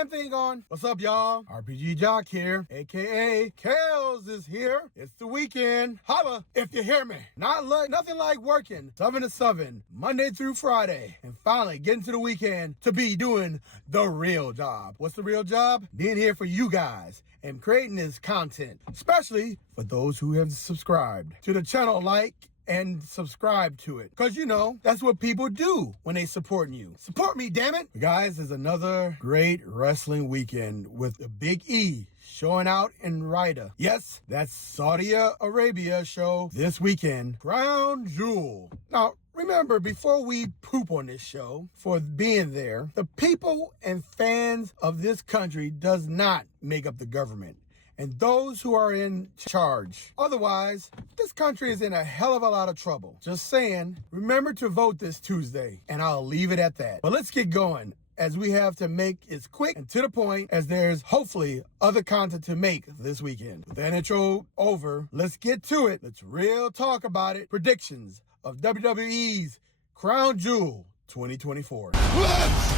damn thing on. What's up, y'all? RPG Jock here, aka Kales is here. It's the weekend. Holla if you hear me. Nothing like working 7 to 7, Monday through Friday, and finally getting to the weekend to be doing the real job. What's the real job? Being here for you guys and creating this content, especially for those who have subscribed to the channel, like and subscribe to it, because you know that's what people do when they supporting you. Support me, damn it. Guys, is another great wrestling weekend with the Big E showing out in Riyadh. Yes, that's Saudi Arabia show this weekend, Crown Jewel. Now remember, before we poop on this show for being there, the people and fans of this country does not make up the government and those who are in charge. Otherwise, this country is in a hell of a lot of trouble. Just saying, remember to vote this Tuesday, and I'll leave it at that. But let's get going, as we have to make it quick and to the point, as there's hopefully other content to make this weekend. With that intro over, let's get to it. Let's real talk about it. Predictions of WWE's Crown Jewel 2024. Let's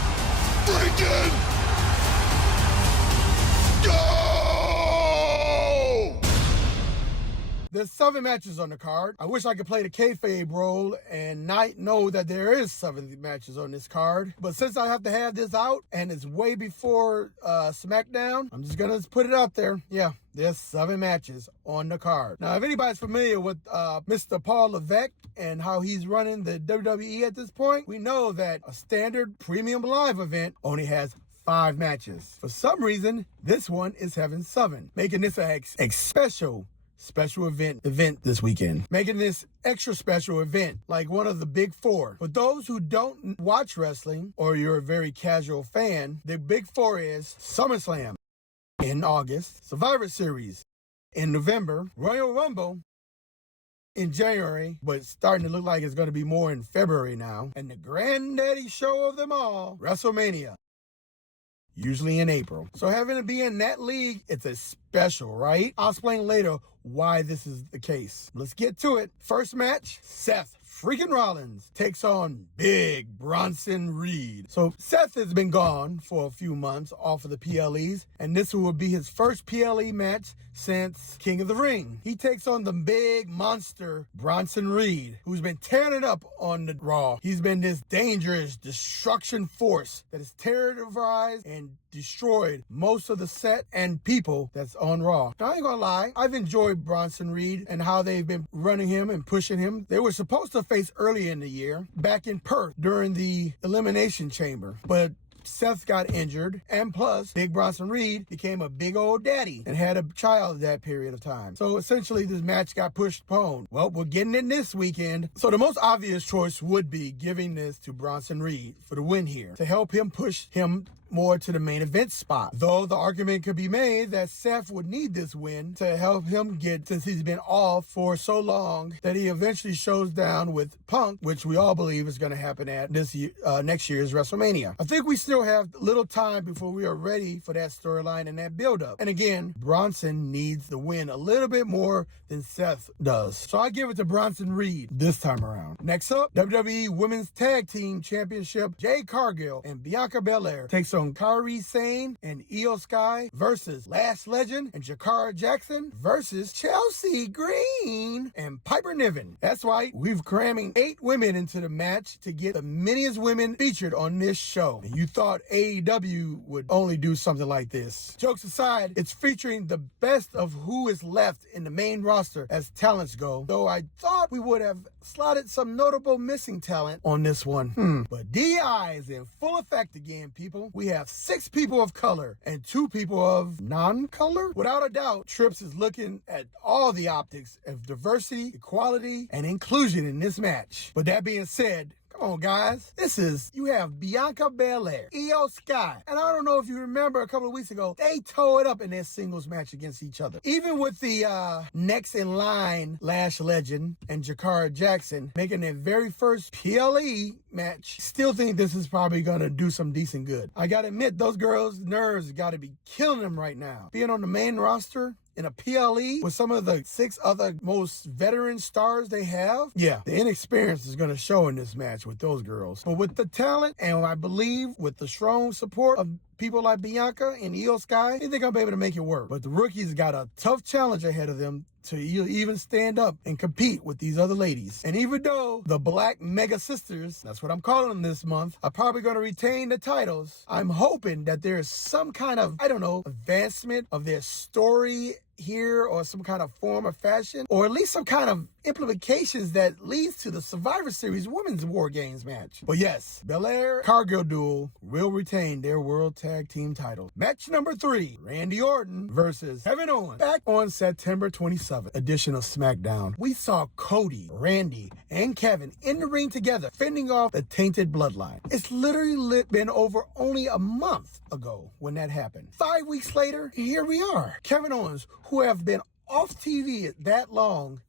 freaking go! There's 7 matches on the card. I wish I could play the kayfabe role and not know that there is 7 matches on this card. But since I have to have this out and it's way before SmackDown, I'm just gonna put it out there. Yeah, there's 7 matches on the card. Now, if anybody's familiar with Mr. Paul Levesque and how he's running the WWE at this point, we know that a standard premium live event only has 5 matches. For some reason, this one is having 7, making this a special event this weekend, making this extra special event like one of the big 4. For those who don't watch wrestling, or you're a very casual fan, the big 4 is SummerSlam in August, Survivor Series in November, Royal Rumble in January, but it's starting to look like it's going to be more in February now, and the granddaddy show of them all, WrestleMania, usually in April. So having to be in that league, it's a special, right? I'll explain later why this is the case. Let's get to it. First match, Seth freaking Rollins takes on Big Bronson Reed. So Seth has been gone for a few months off of the PLEs, and this will be his first PLE match since King of the Ring. He takes on the big monster Bronson Reed, who's been tearing it up on the Raw. He's been this dangerous destruction force that has terrorized and destroyed most of the set and people that's on Raw. Now, I ain't gonna lie, I've enjoyed Bronson Reed and how they've been running him and pushing him. They were supposed to face earlier in the year, back in Perth during the Elimination Chamber, but Seth got injured, and plus, Big Bronson Reed became a big old daddy and had a child that period of time. So essentially, this match got postponed. Well, we're getting it this weekend. So the most obvious choice would be giving this to Bronson Reed for the win here, to help him push him more to the main event spot. Though the argument could be made that Seth would need this win to help him get, since he's been off for so long, that he eventually shows down with Punk, which we all believe is going to happen at this next year's WrestleMania. I think we still have little time before we are ready for that storyline and that build-up. And again, Bronson needs the win a little bit more than Seth does. So I give it to Bronson Reed this time around. Next up, WWE Women's Tag Team Championship, Jade Cargill and Bianca Belair takes on Kairi Sane and Io Sky versus Lash Legend and Jakara Jackson versus Chelsea Green and Piper Niven. That's right, we've cramming 8 women into the match to get the miniest women featured on this show. And you thought AEW would only do something like this. Jokes aside, it's featuring the best of who is left in the main roster as talents go, though I thought we would have slotted some notable missing talent on this one. But DI is in full effect again, people. We have 6 people of color and 2 people of non-color. Without a doubt, Trips is looking at all the optics of diversity, equality, and inclusion in this match. But that being said, come on, guys. You have Bianca Belair, Io Sky, and I don't know if you remember a couple of weeks ago, they tore it up in their singles match against each other. Even with the next in line, Lash Legend and Jakara Jackson making their very first PLE match, still think this is probably gonna do some decent good. I gotta admit, those girls' nerves gotta be killing them right now. Being on the main roster in a PLE with some of the 6 other most veteran stars they have, yeah, the inexperience is going to show in this match with those girls. But with the talent, and I believe with the strong support of people like Bianca and Io Sky, they think I'll be able to make it work. But the rookies got a tough challenge ahead of them to even stand up and compete with these other ladies. And even though the Black Mega Sisters, that's what I'm calling them this month, are probably going to retain the titles, I'm hoping that there is some kind of, I don't know, advancement of their story here, or some kind of form or fashion, or at least some kind of implications that leads to the Survivor Series Women's War Games match. But yes, Belair Cargill Duel will retain their World Tag Team title. Match number 3, Randy Orton versus Kevin Owens. Back on September 27th edition of SmackDown, we saw Cody, Randy, and Kevin in the ring together, fending off the tainted bloodline. It's literally been over only a month ago when that happened. 5 weeks later, here we are. Kevin Owens, who have been off TV that long,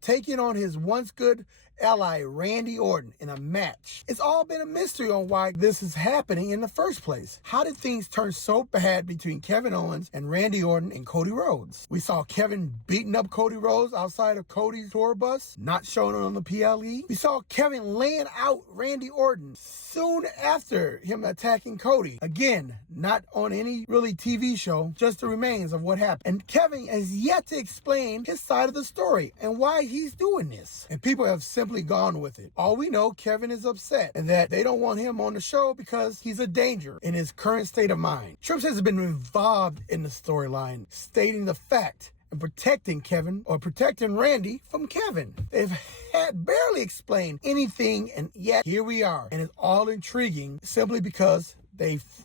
taking on his once good ally Randy Orton in a match. It's all been a mystery on why this is happening in the first place. How did things turn so bad between Kevin Owens and Randy Orton and Cody Rhodes? We saw Kevin beating up Cody Rhodes outside of Cody's tour bus, not showing it on the PLE. We saw Kevin laying out Randy Orton soon after him attacking Cody. Again, not on any really TV show, just the remains of what happened. And Kevin has yet to explain his side of the story and why he's doing this. And people have simply gone with it. All we know, Kevin is upset and that they don't want him on the show because he's a danger in his current state of mind. Trips has been involved in the storyline, stating the fact and protecting Kevin, or protecting Randy from Kevin. They've had barely explained anything, and yet here we are. And it's all intriguing simply because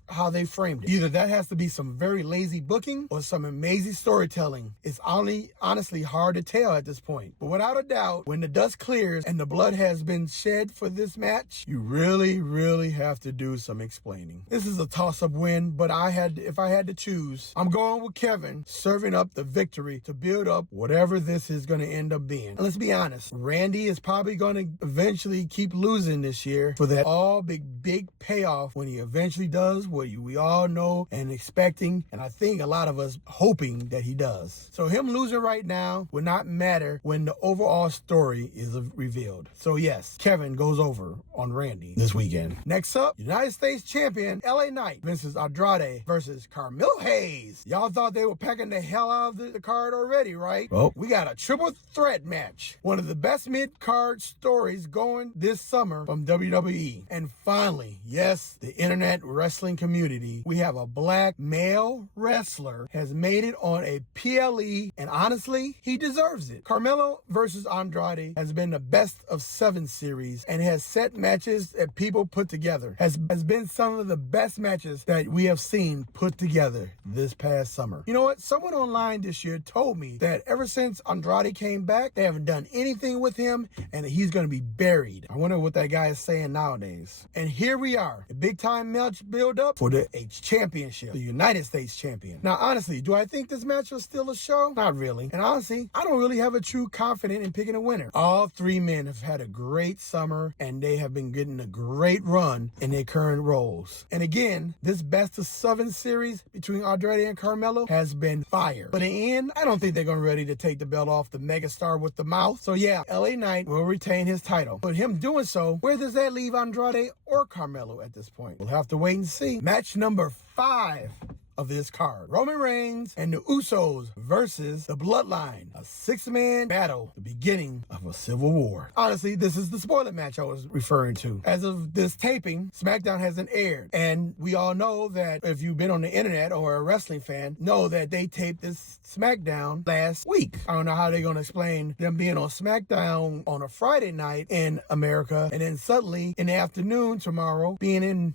how they framed it. Either that has to be some very lazy booking or some amazing storytelling. It's honestly hard to tell at this point. But without a doubt, when the dust clears and the blood has been shed for this match, you really, really have to do some explaining. This is a toss-up win, but if I had to choose, I'm going with Kevin, serving up the victory to build up whatever this is going to end up being. And let's be honest, Randy is probably going to eventually keep losing this year for that all big payoff when he eventually does what we all know and expecting, and I think a lot of us hoping that he does. So him losing right now would not matter when the overall story is revealed. So yes, Kevin goes over on Randy this weekend. Next up, United States Champion LA Knight versus Andrade versus Carmelo Hayes. Y'all thought they were packing the hell out of the card already, right? Well, we got a triple threat match. One of the best mid-card stories going this summer from WWE. And finally, yes, the internet wrestling community, we have a black male wrestler has made it on a PLE, and honestly, he deserves it. Carmelo versus Andrade has been the best of 7 series and has set matches that people put together. Has been some of the best matches that we have seen put together this past summer. You know what? Someone online this year told me that ever since Andrade came back, they haven't done anything with him and that he's going to be buried. I wonder what that guy is saying nowadays. And here we are, a big time match build up for the championship, the United States champion. Now, honestly, do I think this match was still a show? Not really. And honestly, I don't really have a true confidence in picking a winner. All 3 men have had a great summer and they have been getting a great run in their current roles. And again, this best of 7 series between Andrade and Carmelo has been fire. But in the end, I don't think they're going to be ready to take the belt off the megastar with the mouth. So yeah, LA Knight will retain his title. But him doing so, where does that leave Andrade or Carmelo at this point? We'll have to wait and see. Match number 5 of this card. Roman Reigns and the Usos versus the Bloodline. A 6-man battle, the beginning of a civil war. Honestly, this is the spoiler match I was referring to. As of this taping, SmackDown hasn't aired. And we all know that if you've been on the internet or a wrestling fan, know that they taped this SmackDown last week. I don't know how they're going to explain them being on SmackDown on a Friday night in America and then suddenly in the afternoon tomorrow being in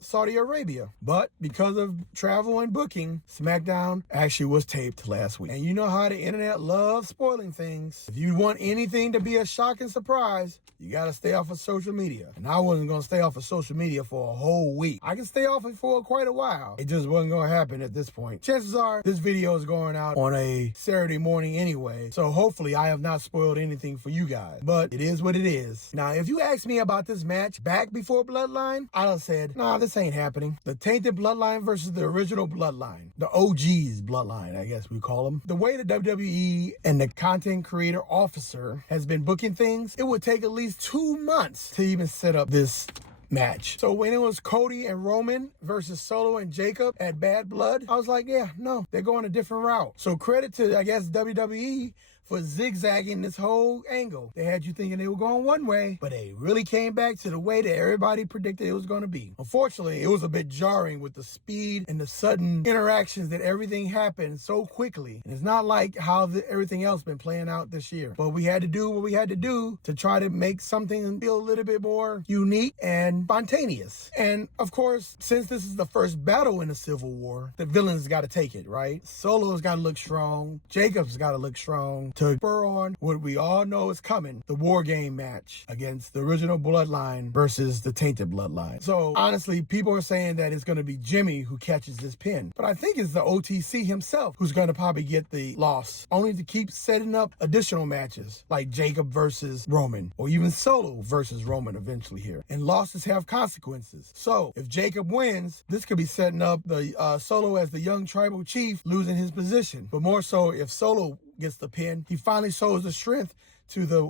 Saudi Arabia. But because of travel and booking, SmackDown actually was taped last week. And you know how the internet loves spoiling things. If you want anything to be a shocking surprise, you got to stay off of social media. And I wasn't going to stay off of social media for a whole week. I can stay off it for quite a while. It just wasn't going to happen at this point. Chances are this video is going out on a Saturday morning anyway. So hopefully I have not spoiled anything for you guys. But it is what it is. Now, if you asked me about this match back before Bloodline, I'd have said, nah, this ain't happening. The tainted Bloodline versus the original Bloodline. The OG's Bloodline, I guess we call them. The way the WWE and the content creator officer has been booking things, it would take at least 2 months to even set up this match. So when it was Cody and Roman versus Solo and Jacob at Bad Blood, I was like, yeah, no, they're going a different route. So credit to, I guess, WWE for zigzagging this whole angle. They had you thinking they were going one way, but they really came back to the way that everybody predicted it was going to be. Unfortunately, it was a bit jarring with the speed and the sudden interactions that everything happened so quickly. And it's not like how everything else been playing out this year. But we had to do what we had to do to try to make something feel a little bit more unique and spontaneous. And of course, since this is the first battle in the Civil War, the villains got to take it, right? Solo's got to look strong. Jacob's got to look strong to spur on what we all know is coming, the War Game match against the original Bloodline versus the Tainted Bloodline. So honestly, people are saying that it's going to be Jimmy who catches this pin. But I think it's the OTC himself who's going to probably get the loss, only to keep setting up additional matches like Jacob versus Roman, or even Solo versus Roman eventually here. And losses have consequences. So if Jacob wins, this could be setting up the Solo as the young tribal chief losing his position. But more so, if Solo gets the pin, he finally shows the strength to the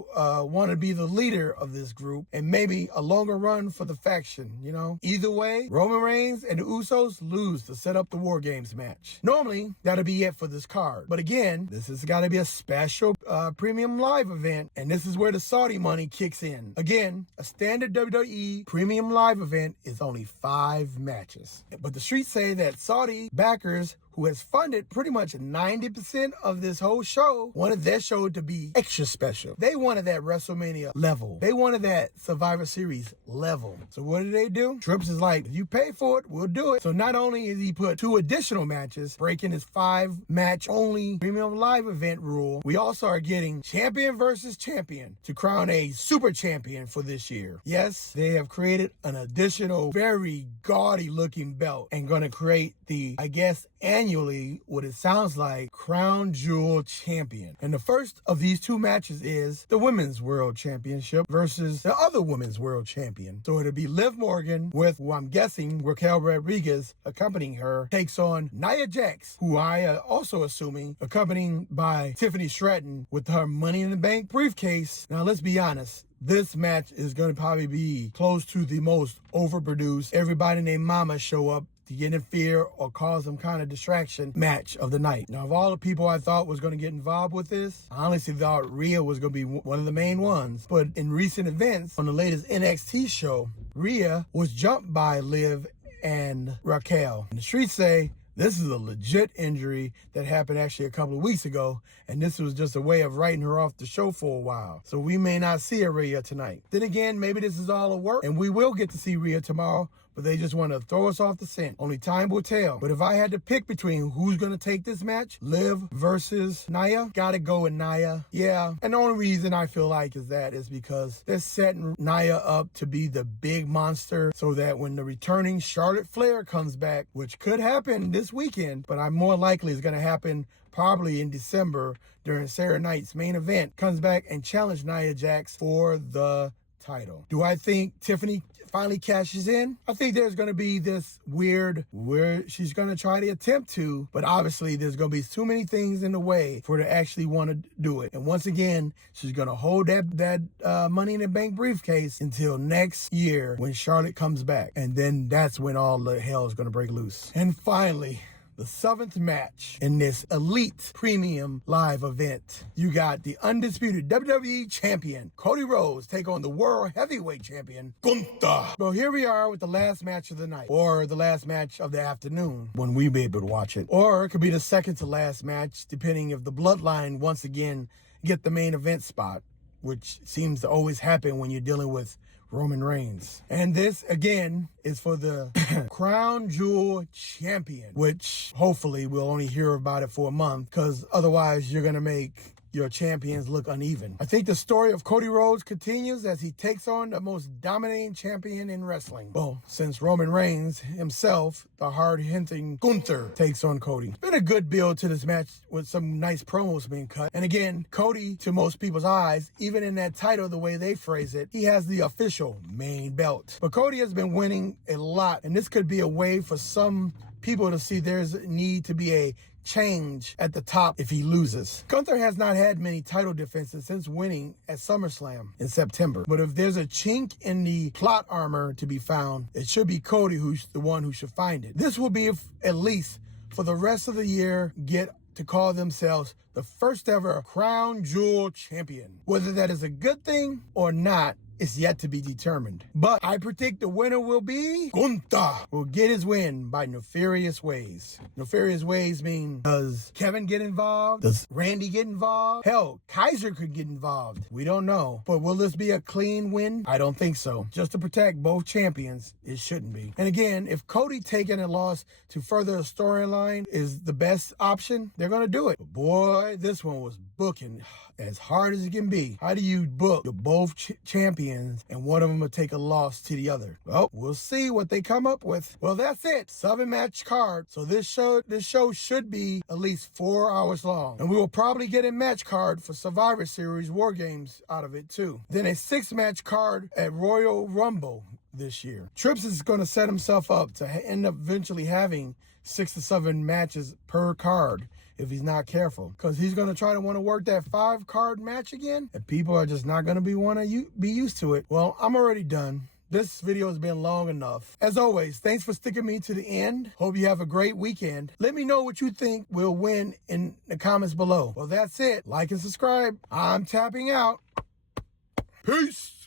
want to be the leader of this group, and maybe a longer run for the faction, you know? Either way, Roman Reigns and the Usos lose to set up the War Games match. Normally, that'll be it for this card. But again, this has got to be a special premium live event, and this is where the Saudi money kicks in. Again, a standard WWE premium live event is only 5 matches. But the streets say that Saudi backers, who has funded pretty much 90% of this whole show, wanted their show to be extra special. They wanted that WrestleMania level. They wanted that Survivor Series level. So what do? Trips is like, if you pay for it, we'll do it. So not only is he put 2 additional matches, breaking his 5-match only premium live event rule, we also are getting champion versus champion to crown a super champion for this year. Yes, they have created an additional, very gaudy looking belt and gonna create the, I guess, annually what it sounds like Crown Jewel Champion. And the first of these 2 matches is the Women's World Championship versus the other Women's World Champion. So it'll be Liv Morgan with, who I'm guessing Raquel Rodriguez accompanying her, takes on Nia Jax, who I also assuming accompanied by Tiffany Stratton with her Money in the Bank briefcase. Now let's be honest, this match is going to probably be close to the most overproduced, everybody named Mama show up to interfere or cause some kind of distraction match of the night. Now, of all the people I thought was going to get involved with this, I honestly thought Rhea was going to be one of the main ones. But in recent events, on the latest NXT show, Rhea was jumped by Liv and Raquel. And the streets say this is a legit injury that happened actually a couple of weeks ago, and this was just a way of writing her off the show for a while. So we may not see a Rhea tonight. Then again, maybe this is all a work, and we will get to see Rhea tomorrow, but they just want to throw us off the scent. Only time will tell. But if I had to pick between who's going to take this match, Liv versus Nia, gotta go with Nia. Yeah, and the only reason I feel like is because they're setting Nia up to be the big monster so that when the returning Charlotte Flair comes back, which could happen this weekend, but I'm more likely it's going to happen probably in December during Sarah Knight's main event, comes back and challenge Nia Jax for the title. Do I think Tiffany finally cashes in? I think there's going to be this weird where she's going to try to attempt to, but obviously there's going to be too many things in the way for her to actually want to do it. And once again, she's going to hold that Money in the Bank briefcase until next year when Charlotte comes back. And then that's when all the hell is going to break loose. And finally, the 7th match in this elite premium live event. You got the undisputed WWE champion, Cody Rhodes, take on the World Heavyweight Champion, Gunther. So here we are with the last match of the night, or the last match of the afternoon when we be able to watch it. Or it could be the second to last match, depending if the Bloodline once again get the main event spot, which seems to always happen when you're dealing with Roman Reigns. And this, again, is for the Crown Jewel Champion, which hopefully we'll only hear about it for a month, because otherwise you're going to make your champions look uneven. I think the story of Cody Rhodes continues as he takes on the most dominating champion in wrestling. Well, since Roman Reigns himself, the hard-hitting Gunther, takes on Cody. It's been a good build to this match with some nice promos being cut. And again, Cody, to most people's eyes, even in that title, the way they phrase it, he has the official main belt. But Cody has been winning a lot, and this could be a way for some people to see there's a need to be a change at the top if he loses. Gunther has not had many title defenses since winning at SummerSlam in September. But if there's a chink in the plot armor to be found, it should be Cody who's the one who should find it. This will be, at least for the rest of the year, get to call themselves the first ever Crown Jewel champion. Whether that is a good thing or not is yet to be determined. But I predict the winner will be Gunther. Will get his win by nefarious ways. Nefarious ways mean, does Kevin get involved? Does Randy get involved? Hell, Kaiser could get involved. We don't know. But will this be a clean win? I don't think so. Just to protect both champions, it shouldn't be. And again, if Cody taking a loss to further a storyline is the best option, they're going to do it. But boy, this one was booking as hard as it can be. How do you book the both champions and one of them will take a loss to the other? Well, we'll see what they come up with. Well, that's it. 7-match card. So this show should be at least 4 hours long. And we will probably get a match card for Survivor Series War Games out of it too. Then a 6-match card at Royal Rumble this year. Trips is going to set himself up to end up eventually having 6 to 7 matches per card if he's not careful, because he's going to want to work that 5-card match again, and people are just not going to be used to it. Well, I'm already done. This video has been long enough. As always, thanks for sticking me to the end. Hope you have a great weekend. Let me know what you think will win in the comments below. Well, that's it. Like and subscribe. I'm tapping out. Peace.